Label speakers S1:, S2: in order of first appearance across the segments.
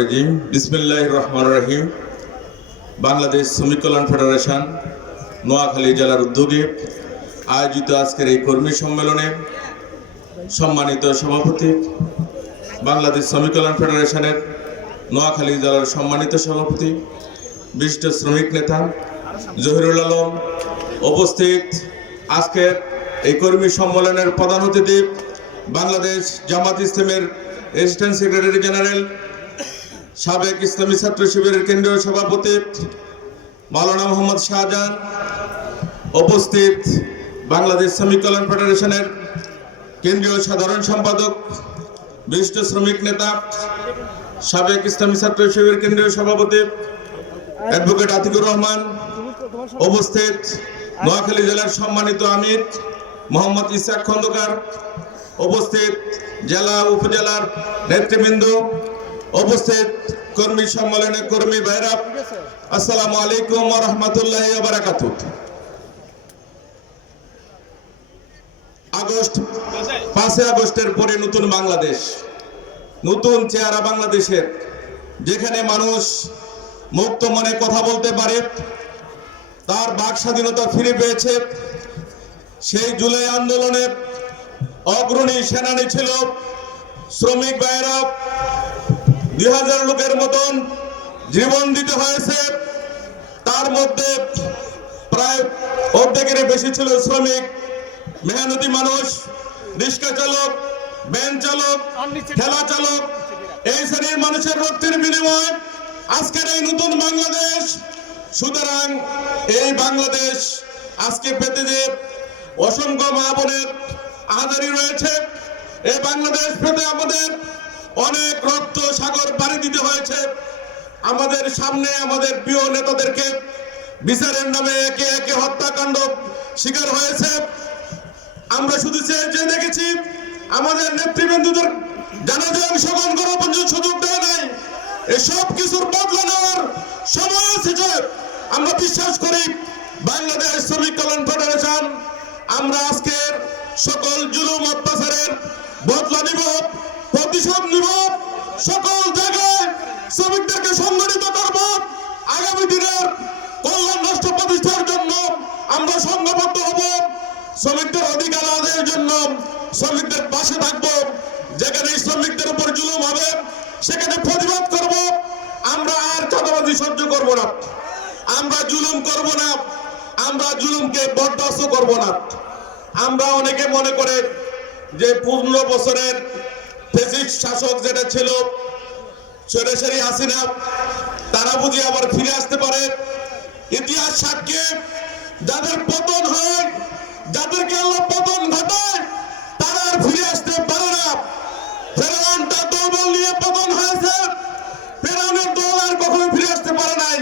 S1: রাজিম। বিসমিল্লাহ রহমান রহিম। বাংলাদেশ শ্রমিক কল্যাণ ফেডারেশন নোয়াখালী জেলার উদ্যোগে আয়োজিত আজকের এই কর্মী সম্মেলনে সম্মানিত সভাপতি, বাংলাদেশ শ্রমিক কল্যাণ ফেডারেশনের নোয়াখালী জেলার সম্মানিত সভাপতি, বিশিষ্ট শ্রমিক নেতা জহিরুল আলম উপস্থিত। আজকের এই কর্মী সম্মেলনের প্রধান অতিথি বাংলাদেশ জামাত ইসলামের অ্যাসিস্ট্যান্ট সেক্রেটারি জেনারেল সাবেক ইসলামী ছাত্র শিবিরের কেন্দ্রীয় সভাপতি মাওলানা মোহাম্মদ শাহজাহান, উপস্থিত বাংলাদেশ শ্রমিক কল্যাণ ফেডারেশনের কেন্দ্রীয় সাধারণ সম্পাদক, বিশিষ্ট শ্রমিক নেতা, সাবেক ইসলামী ছাত্র শিবির কেন্দ্রীয় সভাপতি অ্যাডভোকেট আতিকুর রহমান, উপস্থিত নোয়াখালী জেলার সম্মানিত আমির মোহাম্মদ ইসাক খন্দকার উপস্থিত জেলা উপজেলার নেতৃবৃন্দ, উপস্থিত কর্মী সম্মেলনে কর্মী ভাইরা, আসসালামু আলাইকুম রহমতুল্লাহ বারাকাতু আগস্ট, পাঁচই আগস্টের পরে নতুন বাংলাদেশ, নতুন চেহারা বাংলাদেশের, যেখানে মানুষ মুক্ত মনে কথা বলতে পারে, তার বাক স্বাধীনতা ফিরে পেয়েছে। সেই জুলাই আন্দোলনে অগ্রণী সেনানী ছিল শ্রমিক ভাইয়েরা। দুই হাজার লোকের মতন জীবন দিতে হয়েছে। তার মধ্যে প্রায় অর্ধেকের বেশি ছিল শ্রমিক, মেহনতি মানুষ রিক্সা চালক ভ্যান চালক, ঠেলা চালক। এই শ্রেণির মানুষের রক্তের বিনিময় আজকের এই নতুন বাংলাদেশ, সুতরাং এই বাংলাদেশ আজকে পেতে যে অসংখ্য মা বোনের আহাদারি রয়েছে। এই বাংলাদেশ পেতে আমাদের অনেক রক্ত সাগর পাড়ি দিতে হয়েছে। আমাদের সামনে আমাদের প্রিয় নেতাদেরকে বিচারের নামে একে একে হত্যাকাণ্ড শিকার হয়েছে। আমরা শুধু চেয়ে দেখেছি, আমাদের নেতৃবৃন্দদের জানাজা অংশগ্রহণ করার পর্যন্ত সুযোগ দেওয়া নাই। এসব কিছুর বদলা নেওয়ার সময় এসেছে। আমরা বিশ্বাস করি, বাংলাদেশ শ্রমিক কল্যাণ ফেডারেশন, আমরা আজকের সকল জুলুম, অত্যাচারের বদলা নিব, প্রতিশোধ নিব। সকল জায়গায় শ্রমিকদেরকে সংগঠিত করব। আগামী দিনের কল্যাণ রাষ্ট্র প্রতিষ্ঠার জন্য আমরা সংঘবদ্ধ হব। শ্রমিকদের অধিকার আদায়ের জন্য শ্রমিকদের পাশে থাকব। যেখানে শ্রমিকদের উপর জুলুম হবে, সেখানে প্রতিবাদ করব। আমরা আর চাঁদাবাজি সহ্য করব না। আমরা জুলুম করব না। আমরা জুলুমকে বরদাস্ত করব না। আমরা অনেকে মনে করে যে পনেরো বছরের ফেসিক্স শাসক যেটা ছিল সরাসরি হাসিনা, তারা বুঝি আবার ফিরে আসতে পারে। ইতিহাস সাক্ষী, যাদের পতন হয়, যাদেরকে আল্লাহ পতন ঘটায়, তারা আর ফিরে আসতে পারে না ফেরাউন তার দলবল নিয়ে পতন হয়েছে ফেরাউনের দল আর কখনো ফিরে আসতে পারে নাই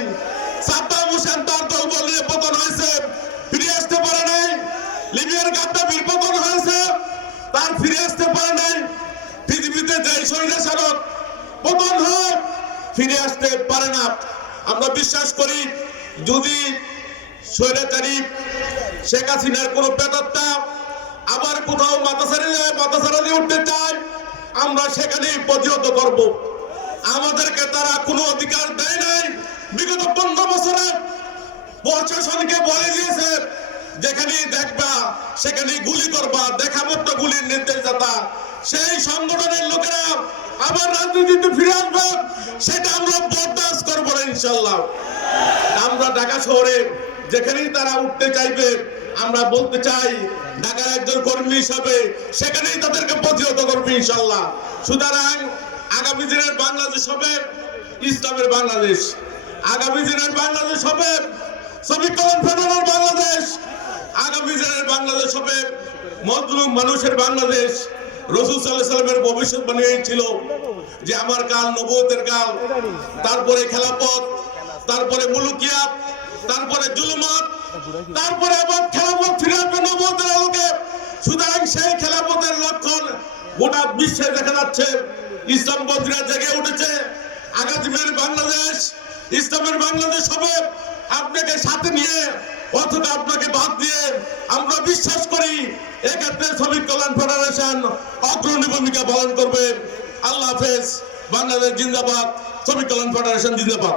S1: সাদ্দাম হোসেন তার দলবল নিয়ে পতন হয়েছে ফিরে আসতে পারে নাই লিবিয়ার গাদ্দাফির পতন হয়েছে তার ফিরে আসতে পারে নাই পৃথিবীতে যেই শাসক পতন হয়, ফিরে আসতে পারে না। আমরা বিশ্বাস করি, যদি স্বৈরাচারী শেখ হাসিনার কোন প্রেতাত্মা আবার কোথাও ছেড়ে যায় মাথা দিয়ে উঠতে চায়, আমরা সেখানেই প্রতিহত করব। আমাদেরকে তারা কোনো অধিকার দেয় নাই। বিগত পনেরো বছরে প্রশাসনকে বলে দিয়েছে যেখানেই দেখবা, সেখানেই গুলি করবা দেখা মতো গুলির নির্দেশদাতা সেই সংগঠনের লোকেরা আবার রাজনীতিতে ফিরে আসবে, সেটা আমরা বরদাস্ত করব না ইনশাল্লাহ আমরা ঢাকা শহরে যেখানেই তারা উঠতে চাইবে, আমরা বলতে চাই, ঢাকার একজন কর্মী হিসাবে সেখানেই তাদেরকে প্রতিহত করবে ইনশাল্লাহ সুতরাং আগামী দিনের বাংলাদেশ হবে ইসলামের বাংলাদেশ। আগামী দিনের বাংলাদেশ হবে বাংলাদেশ। আগামী বাংলাদেশ হবে মানুষের বাংলাদেশ। ছিল যে আমার তারপরে খেলাপথ, তারপরে মুলুকিয়াত, তারপরে জুলুমত, তারপরে আবার খেলাপথ ফিরে আসবে নবুয়তের আলোকে। সুতরাং সেই খেলাপথের লক্ষণ গোটা বিশ্বে দেখা যাচ্ছে। ইসলাম বন্দীরা জেগে উঠেছে। আগামীর বাংলাদেশ, ইসলামের বাংলাদেশ হবে আপনাকে সাথে নিয়ে, অথবা আপনাকে বাদ দিয়ে আমরা বিশ্বাস করি এক্ষেত্রে শ্রমিক কল্যাণ ফেডারেশন অগ্রণী ভূমিকা বহন করবে। আল্লাহ হাফেজ, বাংলাদেশ জিন্দাবাদ, শ্রমিক কল্যাণ ফেডারেশন জিন্দাবাদ।